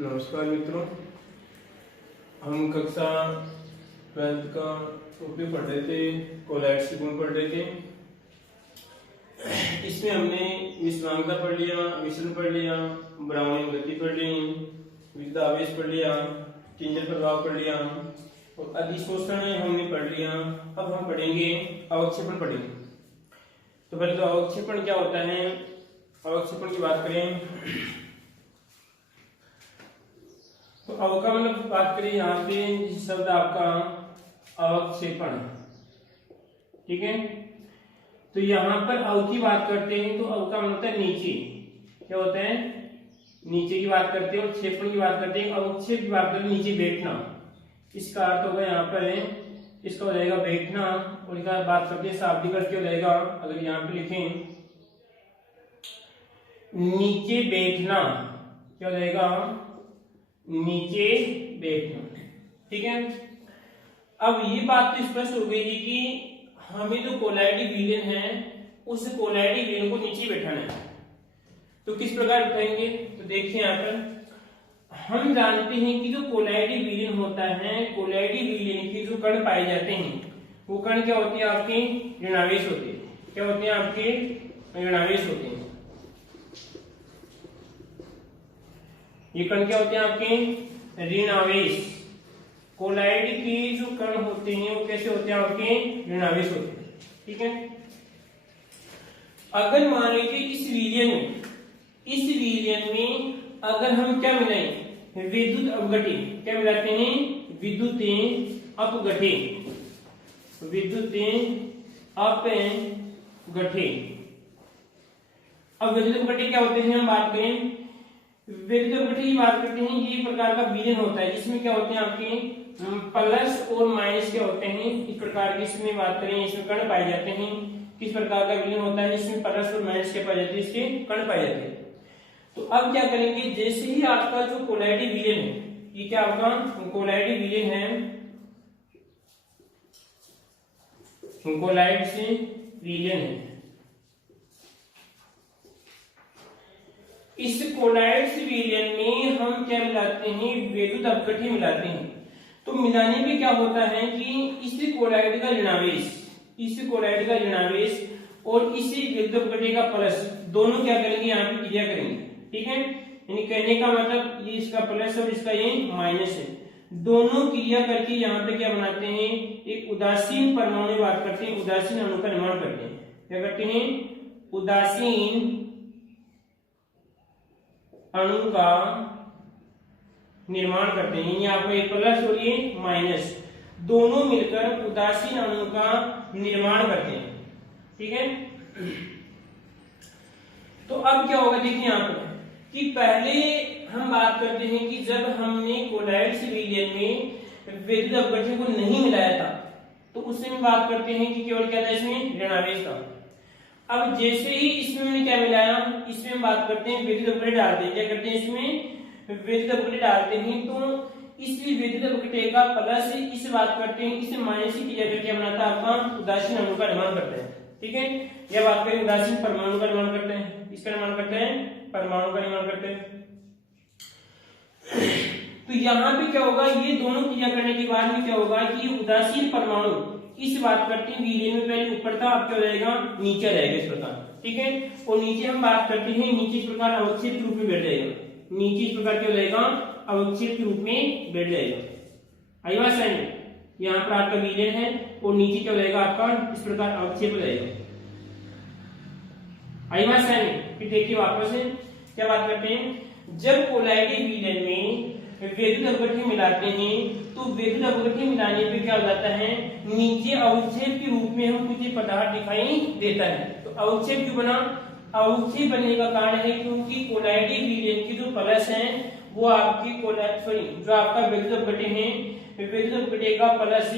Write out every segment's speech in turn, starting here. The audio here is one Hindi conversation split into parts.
नमस्कार मित्रों, हम कक्षा 12th का टॉपिक पढ़ रहे थे, कोलॉइड्स के गुण पढ़ रहे थे। इसमें हमने विषमांगता पढ़ लिया, विचलन पढ़ लिया, ब्राउनिंग गति पढ़ ली, विद्युत आवेश पढ़ लिया, टिंजर प्रभाव पढ़ लिया और अधिशोषण हमने पढ़ लिया। अब हम पढ़ेंगे अवक्षेपण पढ़ेंगे। तो पहले तो अवक्षेपण क्या होता है, अवक्षेपण की बात करें तो अव का मतलब बात करें यहाँ पे शब्द आपका अवक्षेपण, ठीक है। तो यहाँ पर अव की बात करते हैं तो अव का मतलब होता है नीचे, क्या होता है, नीचे की बात करते हैं। और क्षेपण की बात करते हैं, अवक्षेप की बात करते हैं नीचे बैठना। इसका अर्थ होगा यहाँ पर है, इसका हो जाएगा बैठना। और इसका बात करते हैं शाब्दिक अर्थ क्या हो जाएगा, अगर यहाँ पे लिखें नीचे बैठना, क्या हो जाएगा, नीचे बैठना, ठीक है। अब ये बात तो स्पष्ट हो गई कि हमें जो कोलाइडी विलयन है उस कोलाइडी विलयन को नीचे बैठाना है। तो किस प्रकार बैठाएंगे, तो देखिए यहाँ पर हम जानते हैं कि जो कोलाइडी विलयन होता है, कोलाइडी विलयन के जो कण पाए जाते हैं वो कण क्या होते हैं, आपके ऋणावेश होते हैं। क्या होते हैं, आपके ऋणावेश होते हैं। ये कण क्या होते हैं, आपके ऋण आवेश। कोलाइड के जो कण होते हैं वो कैसे होते हैं, आपके ऋण आवेश होते हैं, ठीक है। अगर मान लीजिए इस विलयन में अगर हम क्या मिलाएं, विद्युत अपघटे, क्या मिलाते हैं, विद्युत अपघटे, विद्युत अपघटे। अब विद्युत अपघटे क्या होते हैं, हम बात करें विद्युत अपघटे की बात करते हैं। ये प्रकार का विलयन होता है जिसमें क्या होते हैं, आपके प्लस और माइनस क्या होते हैं, इस प्रकार की इसमें बात करें, इसमें कण पाए जाते हैं। किस प्रकार का विलयन होता है, जिसमें प्लस और माइनस के पाए जाते हैं, इसके कण पाए जाते हैं। तो अब क्या करेंगे, जैसे ही आपका जो कोलाइडी विलयन है, ये क्या आपका कोलाइडी विलयन है, कोलाइड से विलयन है। इस कोलाइड्स विलयन में हम क्या मिलाते हैं, विद्युत अपघटे मिलाते हैं। तो मिलाने में क्या होता है कि इस कोलाइड का ऋणावेश, इस कोलाइड का ऋणावेश और इसी विद्युत अपघटे का प्लस, दोनों क्या करेंगे, यहाँ पे क्रिया करेंगे, ठीक है। यानी कहने का मतलब ये इसका प्लस और इसका ये माइनस है, दोनों क्रिया करके यहाँ पे क्या बनाते हैं, एक उदासीन परमाणु बात करते हैं, उदासीन अणु का निर्माण करते हैं। क्या करते हैं, उदासीन अणु का निर्माण करते हैं। यहाँ पर एक प्लस और ये माइनस, दोनों मिलकर उदासीन अणु का निर्माण करते हैं, ठीक है। तो अब क्या होगा, देखिए यहाँ पर कि पहले हम बात करते हैं कि जब हमने कोलाइड्स विलयन में विद्युत अपघटे को नहीं मिलाया था तो उसमें बात करते हैं कि केवल क्या था, इसमें ऋणावेश था। अब जैसे ही इसमें मैंने क्या मिलाया, इसमें हम बात करते हैं विद्युत अपघटे डालते हैं। क्या करते हैं, इसमें विद्युत अपघटे डालते हैं तो इस विद्युत अपघटे का प्लस इस बात करते हैं, इसे माइनस की क्रिया करके बनाता है आपका उदासीन अणु का निर्माण करते हैं, ठीक है। यह बात करें उदासीन परमाणु का निर्माण करते हैं, इसका निर्माण करते हैं, परमाणु का निर्माण करते हैं। तो यहाँ पे क्या होगा, ये दोनों क्रिया करने के बाद में क्या होगा कि उदासीन परमाणु इस बात करते हैं विलयन में पहले ऊपर था, अब क्या हो जाएगा, नीचे रहेगा इस प्रकार, ठीक है। और नीचे हम बात करते हैं, नीचे इस प्रकार अवक्षेप रूप में बैठ जाएगा, नीचे इस प्रकार क्या हो जाएगा, अवक्षेप रूप में बैठ जाएगा। आई बात समझ में, यहाँ पर आपका विलयन है और नीचे क्या हो जाएगा, आपका इस प्रकार अवक्षेप हो जाएगा। आई बात समझ में, फिर देखिए वापस से क्या बात करते हैं, जब कोलाइडी विलयन में विद्युत अपघटे मिलाते हैं तो विद्युत अपघटे मिलाने पे क्या हो जाता है, नीचे अवक्षेप के रूप में हम कुछ पदार्थ दिखाई देता है। तो अवक्षेप क्यों बना, अवक्षेप बनने का कारण है क्योंकि कोलाइडी विलयन की जो प्लस है वो आपकी जो आपका विद्युत अपघटे हैं, विद्युत अपघटे का प्लस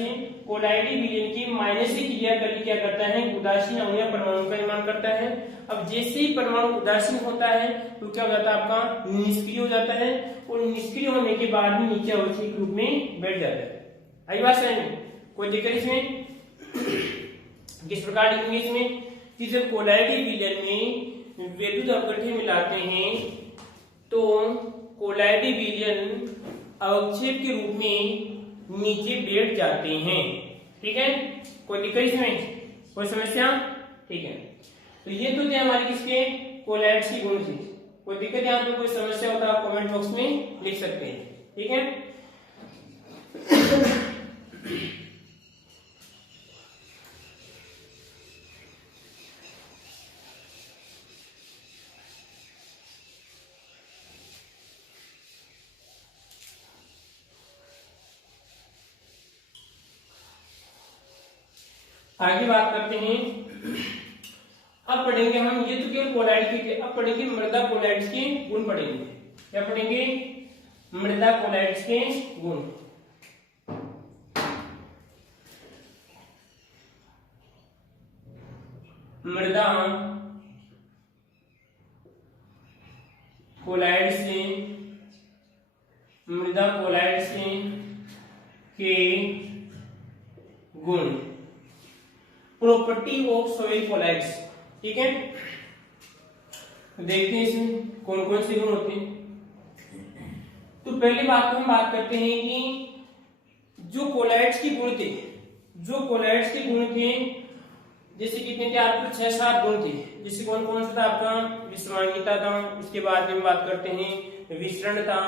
कोलाइडी विलयन की माइनस की क्रिया करके क्या करता है, उदासीन अणु या परमाणु का निर्माण करता है। अब जैसे ही परमाणु उदासीन होता है तो क्या हो जाता है, आपका निष्क्रिय हो जाता है और निष्क्रिय होने के बाद में नीचे अवक्षेप रूप में बैठ जाता है। आई बात समझ में, कोई दिक्कत इसमें, किस प्रकार लिखेंगे इसमें कि जब कोलाइडी विलयन में विद्युत अपघटे मिलाते हैं तो कोलाइडी विलयन अवक्षेप के रूप में नीचे बैठ जाते हैं। ठीक है, कोई दिक्कत इसमें, कोई समस्या? ठीक है, तो ये तो थे हमारे किसके कोलाइड्स की गुण थी। कोई दिक्कत यहाँ पे, कोई समस्या होता है आप कमेंट बॉक्स में लिख सकते हैं। ठीक है, आगे बात करते हैं। अब पढ़ेंगे हम, ये तो केवल कोलाइड के थे, अब पढ़ेंगे मृदा कोलाइड्स के गुण पढ़ेंगे। क्या पढ़ेंगे? मृदा कोलाइड्स के गुण। मृदा कोलाइड से, मृदा कोलाइड से के गुण, प्रॉपर्टी ऑफ सोइल कोलाइड्स। ठीक है, देखते हैं इसमें कौन कौन से गुण होते हैं। तो पहली बात तो हम बात करते हैं कि जो कोलाइड्स के गुण थे, जो कोलाइड्स के गुण थे, जैसे कितने थे आपके 6-7 गुण थे। जैसे कौन कौन सा था आपका? विषवांगिता था, उसके बाद में बात करते हैं विसरण था,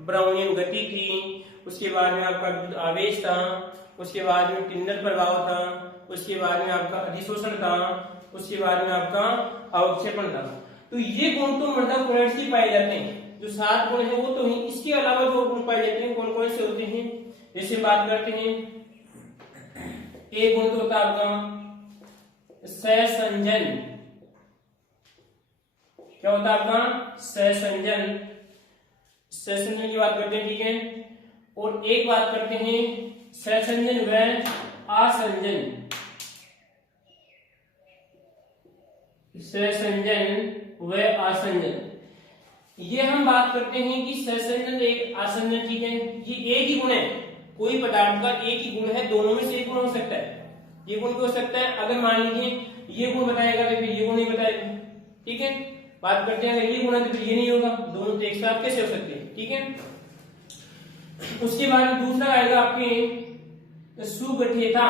ब्राउनियन गति थी, उसके बाद में आपका आवेश था, उसके बाद में टिंडल प्रभाव था, उसके बाद में आपका अधिशोषण था, उसके बाद में आपका अवक्षेपण था। तो ये गुण तो मृदा कोलाइड्स की पाए जाते हैं। जो 7 गुण है वो तो ही, इसके अलावा जो गुण पाए जाते हैं कौन कौन से होते हैं? जैसे बात करते हैं, एक गुण तो होता है आपका सहसंजन। क्या होता है आपका? सहसंजन। सहसंजन की बात करते हैं। ठीक है, और एक बात करते हैं सहसंजन व आसंजन। सहसंजन व आसंजन, ये हम बात करते हैं कि सहसंजन एक आसंजन। ठीक है, ये एक ही गुण है, कोई पदार्थ का एक ही गुण है, दोनों में से एक गुण हो सकता है। ये गुण भी हो सकता है, अगर मान लीजिए ये गुण बताएगा तो फिर ये गुण नहीं बताएगा। ठीक है, बात करते हैं अगर ये गुण है तो फिर ये नहीं होगा, दोनों तो एक साथ कैसे हो सकते हैं? ठीक है, उसके बाद दूसरा आएगा आपके सुगठियता।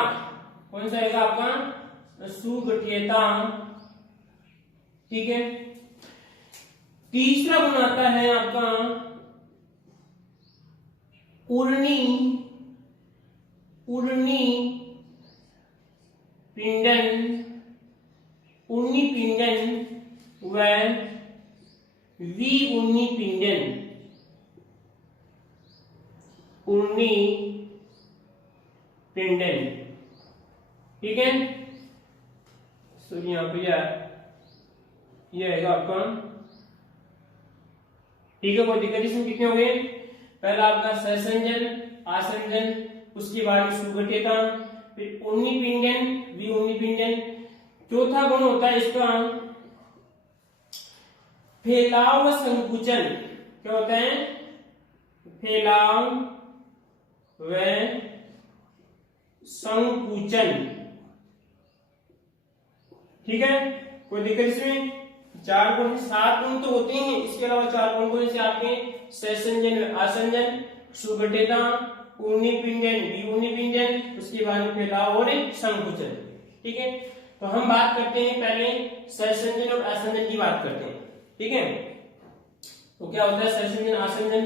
कौन सा आएगा आपका? सुगठियता। ठीक है, तीसरा गुण आता है आपका उर्नी, उर्नी पिंडन, उर्नी पिंडन व विउर्नी पिंडन। उर्नी पिंडन। ठीक है, सो यहां पे ये आएगा आपका। ठीक है, कोई दिक्कत इसमें? कितने हो गए? पहला आपका सहसंजन, आसंजन, उसके बाद सुगठियता, फिर उर्नी पिंडन, विउर्नी पिंडन। चौथा गुण होता है इसका फैलाव व संकुचन। क्या होता है? फैलाव व संकुचन। ठीक है, कोई दिक्कत इसमें? 4 गुण, 7 गुण तो होते हैं, इसके अलावा 4 गुण कौन से आपके? सहसंजन, आसंजन, सुगठियता, उर्नी पिंडन, विउर्नी पिंडन, उसके बाद में फैलाव और संकुचन। ठीक है, तो हम बात करते हैं पहले सहसंजन और आसंजन की बात करते हैं। ठीक है, तो क्या होता है सहसंजन, आसंजन?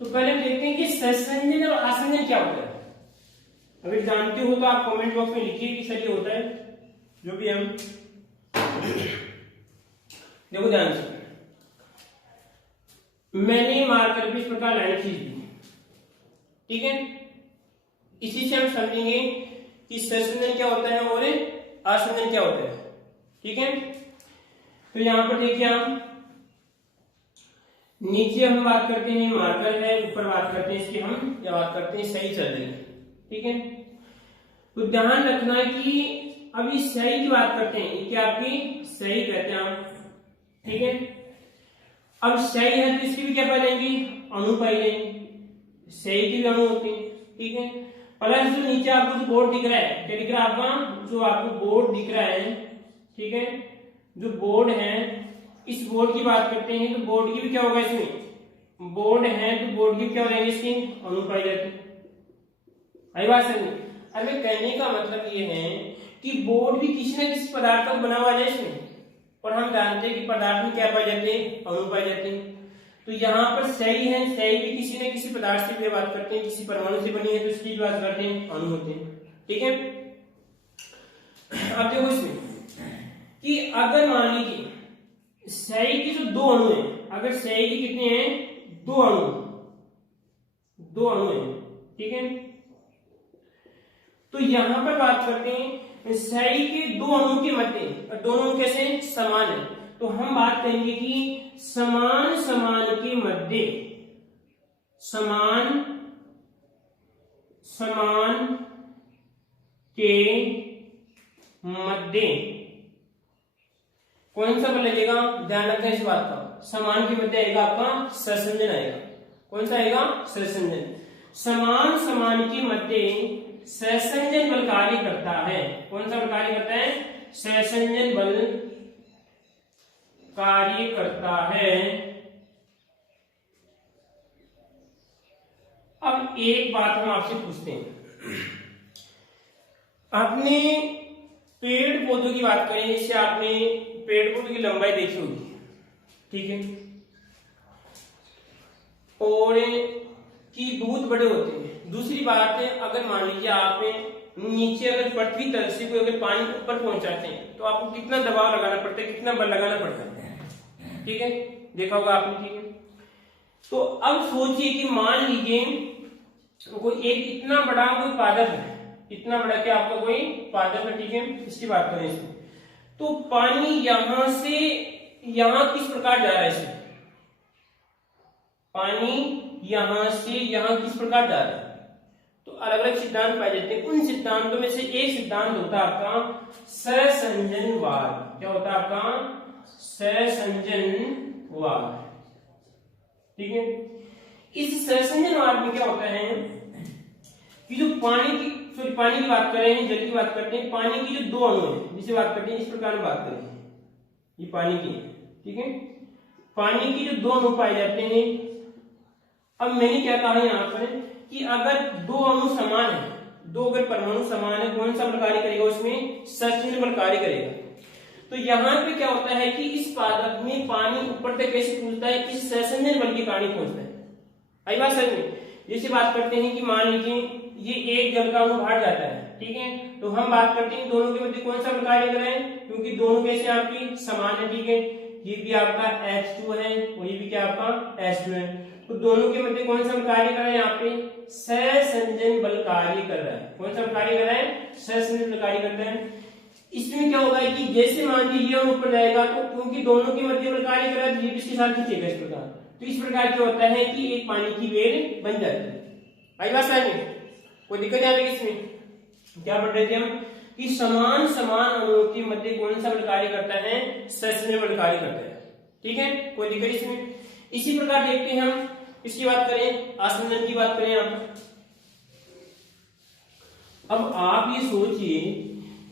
तो पहले देखते हैं कि सहसंजन और आसंजन क्या होता है। अगर जानते हो तो आप कमेंट बॉक्स में लिखिए कि सर ये होता है, जो भी हम देखो ध्यान से। मैंने मार्कर पे इस प्रकार लाइन खींच दी। ठीक है, इसी से हम समझेंगे कि सहसंजन क्या होता है और आसंजन क्या होता है। ठीक है, तो यहां पर देखिए हम नीचे हम बात करते हैं मार्कर है, ऊपर बात करते हैं इसकी हम क्या बात करते हैं सही चल रही है। ठीक है, तो ध्यान रखना है कि अभी सही की बात करते हैं, ये क्या आपकी सही कहते हैं आप। ठीक है, अब सही है तो इसकी भी क्या पाई जाएंगी? अणु पाई जाएंगी, सही की भी अणु होती है। ठीक है, प्लस जो नीचे आपको जो बोर्ड दिख रहा है, क्या दिख रहा है आपका? जो आपको बोर्ड दिख रहा है, ठीक है, जो बोर्ड है इस बोर्ड की बात करते हैं तो बोर्ड की भी क्या होगा, इसमें बोर्ड है तो बोर्ड की क्या हो जाएंगे, इसकी अणु पाई जाती है। आई बात समझ में? अरे कहने का मतलब ये है कि बोर्ड भी किसी न किसी पदार्थ का बना हुआ है इसमें, और हम जानते हैं कि पदार्थ में क्या पाए जाते हैं, अणु पाए जाते हैं। तो यहाँ पर स्याही है, स्याही भी किसी न किसी पदार्थ से बात करते हैं, किसी परमाणु से बनी है तो इसकी बात करते हैं, अणु होते हैं। ठीक है, अब देखो इसमें कि अगर मान लीजिए स्याही के जो दो अणु है, अगर स्याही के कितने हैं, दो अणु है, ठीक है, तो यहां पर बात करते हैं स्याही के दो अणु के मध्य, और दोनों कैसे समान है, तो हम बात करेंगे कि समान समान के मध्य, समान समान के मध्य कौन सा बल लगेगा, ध्यान रखना इस बात का, समान के मध्य आएगा आपका सहसंजन आएगा। कौन सा आएगा, सहसंजन। समान समान के मध्य सहसंजन बल कार्य करता है। कौन सा बल कार्य करता है, सहसंजन बल कार्य करता है। अब एक बात हम आपसे पूछते हैं, आपने पेड़ पौधों की बात करें, जैसे आपने पेड़ पौधों की लंबाई देखी होगी, ठीक है, और कि बहुत बड़े होते हैं। दूसरी बात है, अगर मान लीजिए आपने नीचे अगर पृथ्वी तल से कोई अगर पानी ऊपर पहुंचाते हैं तो आपको कितना दबाव लगाना पड़ता है, कितना बल लगाना पड़ता है, ठीक है, देखा होगा आपने, ठीक है। तो अब सोचिए कि मान लीजिए कोई एक इतना बड़ा कोई पादप है, इतना बड़ा क्या आपका कोई पादप है, ठीक है, इसकी बात करें इसमें, तो पानी यहां से यहां किस प्रकार जा रहा है, इसमें पानी यहां से यहां किस प्रकार जा रहा है, तो अलग अलग सिद्धांत पाए जाते हैं। उन सिद्धांतों में से एक सिद्धांत होता है आपका सहसंजनवाद। क्या होता है आपका, सहसंजनवाद, ठीक है। इस सहसंजनवाद में क्या होता है कि जो पानी की बात कर रहे हैं, जल की बात करते हैं, पानी की जो दो अणु है जिसे बात करते हैं, इस प्रकार बात करें, ये पानी की, ठीक है, पानी की जो दो अणु पाए जाते हैं। अब मैंने क्या कहा यहाँ पर कि अगर दो अणु समान है, दो अगर परमाणु समान है, कौन सा बल कार्य करेगा, उसमें सहसंजन बल कार्य करेगा। तो यहाँ पे क्या होता है कि इस पादप में पानी ऊपर तक कैसे पहुंचता है, इस सहसंजन बल के कारण पहुंचता है। आई बात समझ में? जैसे बात करते हैं कि मान लीजिए ये एक जल का अणु बाहर जाता है, ठीक है, तो हम बात करते हैं दोनों के मध्य कौन सा बल कार्य कर रहे हैं, क्योंकि दोनों कैसे आपकी समान है, ठीक है, ये भी आपका H2 है और ये भी क्या आपका H2 है, तो दोनों के मध्य कौन सा बल कार्य कर रहा है, यहाँ पे सहसंजन बल कार्य कर रहा है। कौन सा बल कार्य कर रहा है, सहसंजन बल कार्य करता है। इसमें क्या होगा कि जैसे मान लीजिए ये ऊपर जाएगा तो क्योंकि दोनों के मध्य बल कार्य कर रहा है, तो ये इसके साथ खींचेगा इस प्रकार, तो इस प्रकार क्या होता है कि एक पानी की वेल बन जाती है। आई बात समझ में? कोई दिक्कत नहीं आएगी इसमें। क्या पढ़ रहे थे हम कि समान समान अणुओं के मध्य कौन सा बल कार्य करता है, सहसंजन बल कार्य करता है, ठीक है, कोई दिक्कत इसमें। इसी प्रकार देखते हैं हम, इसकी बात करें, आसंजन की बात करें यहाँ पर। अब आप ये सोचिए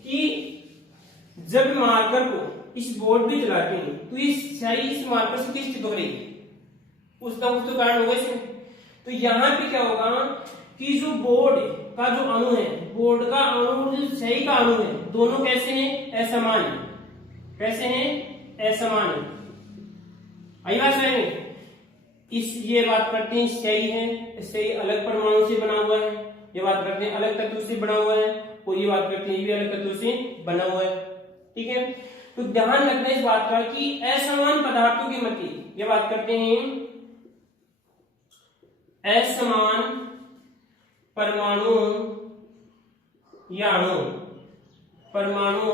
कि जब मार्कर को इस बोर्ड पे चलाते हैं तो इस स्याही इस मार्कर से किस चिपक रही है, उसका कुछ तो कारण होगा इसमें। तो यहाँ पे क्या होगा कि जो बोर्ड का जो अणु है, बोर्ड का अणु और जो स्याही का अणु है, दोनों कैसे हैं, असमान है। कैसे हैं, असमान है। आई बात समझ में? इस ये बात करते हैं स्याही है, स्याही अलग परमाणु से बना हुआ है, ये बात करते हैं अलग तत्व से बना हुआ है, और ये बात करते हैं ये भी अलग तत्व से बना हुआ है, ठीक है। तो ध्यान रखना इस बात का कि असमान पदार्थों के मध्य, ये बात करते हैं असमान परमाणु या अणु, परमाणु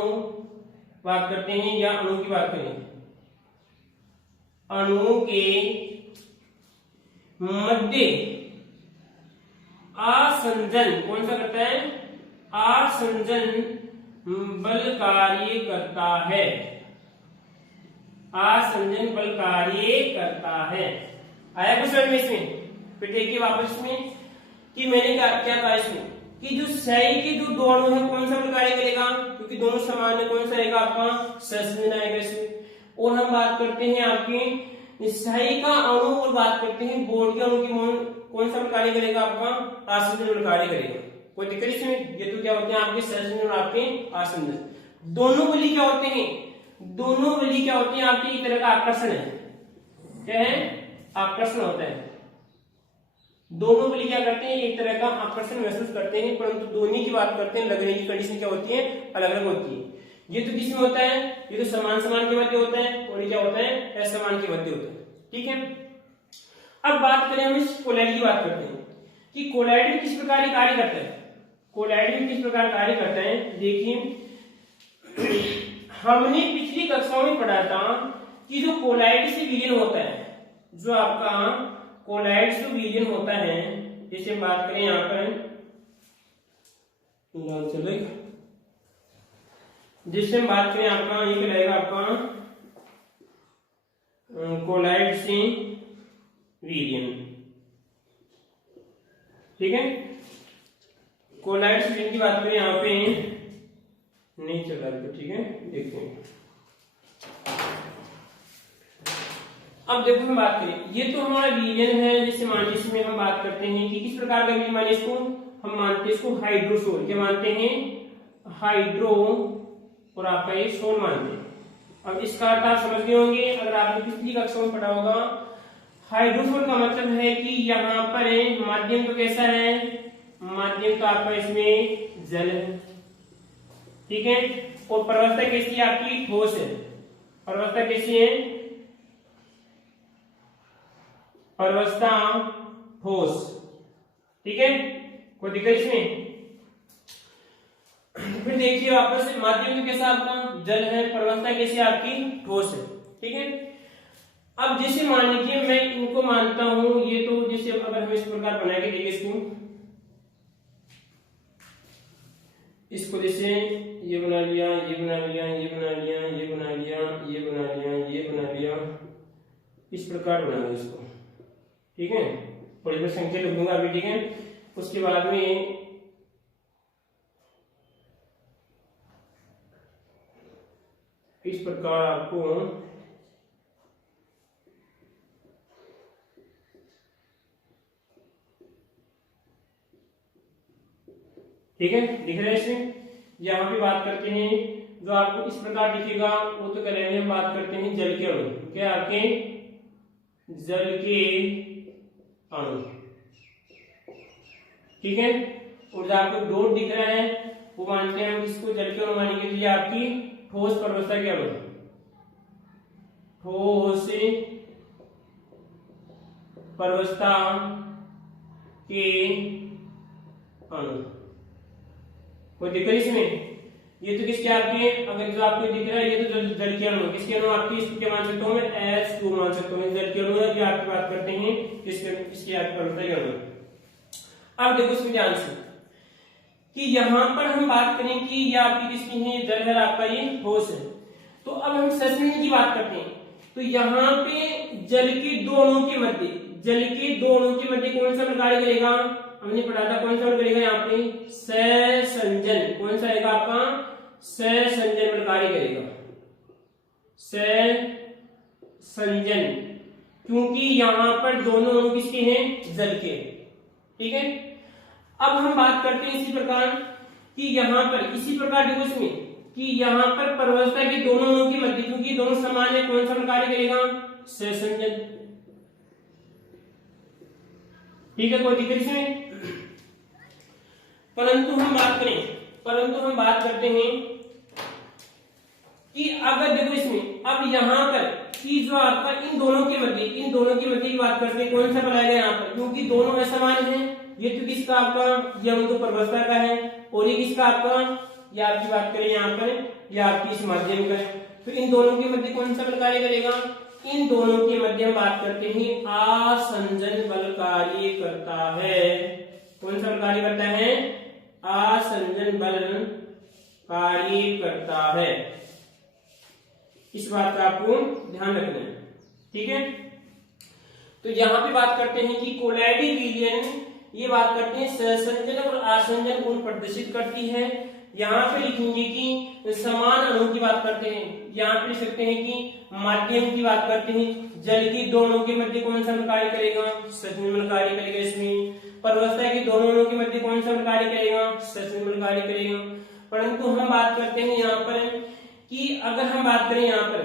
बात करते हैं या अणु की बात करें, अणु के मध्य आसंजन कौन सा करता है, आसंजन बल कार्य करता है, आसंजन बल कार्य करता है। आया कुछ समझ में इसमें? फिर देखिए वापस में कि मैंने क्या कहा इसमें कि जो स्याही के जो दो अणु है कौन सा बल कार्य करेगा, क्योंकि दोनों समान है, कौन सा आएगा आपका, सहसंजन आएगा इसमें। और हम बात करते हैं आपके सहायिका अणु और बात करते हैं बोर्ड के अणु की कौन सा बल कार्य करेगा? आपका आसंजन बल कार्य करेगा। कोई दिक्कत इसमें? ये तो क्या होते हैं आपके सहसंजन और आपके आसंजन। दोनों बली क्या होते हैं? दोनों बली क्या होते हैं आपके? एक तरह का आकर्षण है। क्या है? आकर्षण होता है। दोनों बली क्या करते हैं? एक तरह का आकर्षण महसूस करते हैं, परंतु दोनों की बात करते हैं लगने की कंडीशन क्या होती है? अलग अलग होती है। ये तो किसमें होता है? ये तो समान समान के मध्य होता है, और ये क्या होता है? असमान के मध्य होता है। ठीक है, अब बात करें हम इस कोलॉइड की बात करते हैं कि कोलॉइड में किस प्रकार कार्य करता है। कोलॉइड में किस प्रकार कार्य करता है? देखिए, हमने पिछली कक्षाओं में पढ़ा था कि जो कोलॉइड से विलीन होता है, जो आपका कोलॉइड से विलीन होता है, जैसे बात करें यहां पर जिससे हम बात करें आपका ये रहेगा आपका कोलॉइड से विलीन। ठीक है, कोलॉइड से विलीन की बात करें यहां पे नहीं चल रहा है। ठीक है, देखते हैं। अब देखो हम बात करें, ये तो हमारा विलीन है, जिससे मान इसमें हम बात करते हैं कि किस प्रकार का विलीन माने इसको हम मानते हैं इसको हाइड्रोसोल। क्या मानते हैं? हाइड्रो और आपका ये सोल मानते हैं। अब इसका अर्थ आप समझ गए होंगे अगर आपने पिछली कक्षा में पढ़ा होगा। हाइड्रोसोल का मतलब है कि यहाँ पर माध्यम तो कैसा है? माध्यम तो आपका इसमें जल है। ठीक है, और प्रवस्था कैसी है आपकी? ठोस है। प्रवस्था कैसी है? प्रवस्था ठोस। ठीक है, कोई दिक्कत इसमें? फिर देखिए वापस, माध्यम तो कैसा आपका? जल है। प्रवस्था कैसी आपकी? ठोस है। ठीक है, अब जैसे मान लीजिए मैं इनको मानता हूं, ये तो जैसे अगर हम इस प्रकार बनाएंगे, देखिए इसको जैसे ये बना लिया, ये बना लिया, ये बना लिया, ये बना लिया, ये बना लिया, ये बना लिया, इस प्रकार बनाएंगे इसको। ठीक है, थोड़ी देर संख्या लिख दूंगा अभी। ठीक है, उसके बाद में इस प्रकार आपको ठीक है दिख रहा है इसमें। यहाँ पे बात करते हैं, जो आपको इस प्रकार दिखेगा वो तो करेंगे हम बात करते हैं जल के अणु। क्या आपके? जल के अणु। ठीक है, और जो आपको डॉट दिख रहा है वो मानते हैं हम इसको जल के अणु मानेंगे। तो ये आपकी ठोस प्रवस्था के अणु, ठोस प्रवस्था के अणु। कोई दिक्कत इसमें? ये तो किसके आपके? अगर जो आपको दिख रहा है ये तो जल के अणु। किसके अणु आपकी? इसको क्या मान सकता हूं मैं? H2 मान सकता हूं। जल के अणु है जो आपकी बात करते हैं इसकी आपकी प्रवस्था के अणु। अब देखो इसमें ध्यान से कि यहां पर हम बात करें कि ये आपकी किसकी है? जल है, आपका ये ठोस है। तो अब हम सहसंयोजन की बात करते हैं, तो यहाँ पे जल के दो अणुओं के मध्य, जल के दो अणुओं के मध्य कौन सा कार्य करेगा? हमने पढ़ा था कौन सा करेगा यहाँ पे? सहसंजन। कौन सा आएगा आपका? सहसंजन बल कार्य करेगा। सहसंजन, क्योंकि यहाँ पर दोनों अणु किसके हैं? जल के। ठीक है, अब हम बात करते हैं इसी प्रकार कि यहाँ पर इसी प्रकार देखो इसमें कि यहाँ पर प्रवस्था के दोनों अणुओं के मध्य, क्योंकि दोनों समान है, कौन सा कार्य करेगा? सहसंजन। ठीक है, कोई दिक्कत इसमें? परंतु हम बात करते हैं कि अगर देखो इसमें अब यहाँ पर कि जो आपका इन दोनों के मध्य की बात करते हैं, कौन सा बनाएगा यहाँ पर? क्योंकि दोनों असमान है। ये तो किसका आपका? ये अणु तो प्रवस्था का है, और ये किसका आपका? ये आपकी बात करें यहाँ पर, ये आपकी इस माध्यम का है। तो इन दोनों के मध्य कौन सा बल कार्य करेगा? इन दोनों के मध्य हम बात करते हैं आसंजन बल कार्य करता है। कौन सा बल कार्य करता है? आसंजन बल कार्य करता है। इस बात का आपको ध्यान रखना है। ठीक है, तो यहां पे बात करते हैं कि कोलॉइडी विलयन ये बात करते हैं सहसंजन और आसंजन गुण प्रदर्शित करती है। यहाँ पे लिखेंगे कि समान अणु की बात करते हैं, यहाँ पे लिख सकते हैं कि माध्यम की बात करते हैं। जल की दोनों के मध्य कौन सा कार्य करेगा, सचनिर्मल कार्य करेगा। इसमें परवस्था की दोनों अणुओं के मध्य कौन सा कार्य करेगा, सचनिर्मल कार्य करेगा। परंतु हम बात करते हैं यहाँ पर कि अगर हम बात करें यहाँ पर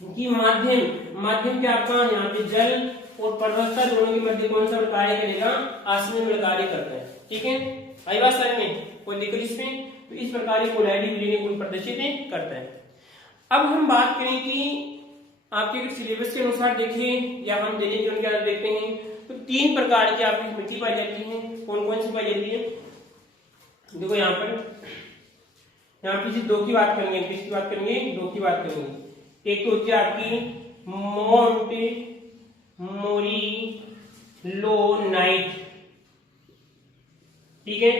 कि माध्यम क्या आपका यहाँ पे जल और परवस्था दोनों के मध्य कौन सा कार्य करेगा, आसनिर्मल कार्य करता है। ठीक है, आई बात समझ में, कोई दिक्कत इसमें? तो इस प्रकार पोलैरिटी विलीन गुण प्रदर्शित करता है। अब हम बात करें कि आपके सिलेबस के अनुसार देखें या हम दैनिक जीवन के अंदर देखते हैं तो 3 प्रकार की आपकी मिट्टी पाई जाती है। कौन कौन सी पाई जाती है? देखो यहाँ पे सिर्फ 2 की बात करेंगे, किसकी बात करेंगे? 2 की बात करेंगे। एक तो होती है आपकी मोंटमोरिलोनाइट, ठीक है,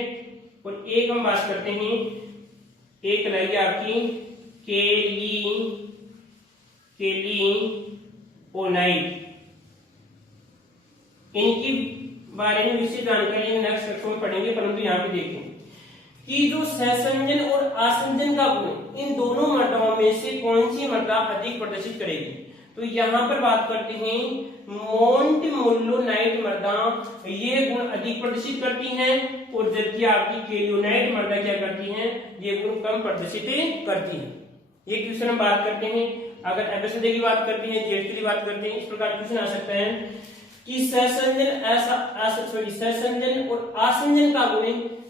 और एक हम बात करते हैं, एक रहेगी आपकी केलिओनाइट। इनकी बारे में विशेष जानकारी नेक्स्ट सेक्शन में पढ़ेंगे। परंतु यहाँ पे देखें कि जो सहसंजन और आसंजन का गुण, इन दोनों मृदाओं में से कौन सी मृदा अधिक प्रदर्शित करेगी? तो यहाँ पर बात करते हैं मोंटमोरिलोनाइट मृदा ये गुण अधिक प्रदर्शित करती हैं, और जबकि आपकी केलियोनाइट मृदा क्या करती हैं, ये गुण कम प्रदर्शित करती हैं। ये क्वेश्चन हम बात करते हैं, अगर एबीसीडी की बात करते हैं, जेड की बात करते हैं, इस प्रकार क्वेश्चन आ सकता है कि सहसंजन और आसंजन का गुण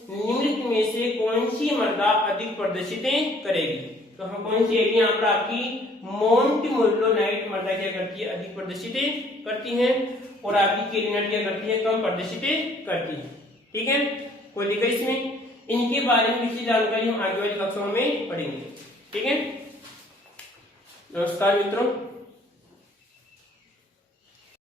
निम्नलिखित में से कौन सी मृदा अधिक प्रदर्शित करेगी? तो हम कौन सी यहाँ पर आपकी मोंटमोरिलोनाइट मृदा क्या करती है, अधिक प्रदर्शित करती है, और आपकी केलियोनाइट क्या करती है, कम प्रदर्शित करती है। ठीक है, कोई दिक्कत इसमें? इनके बारे में विशेष जानकारी हम आगे वाली कक्षाओं में पढ़ेंगे। ठीक है, नमस्कार मित्रों।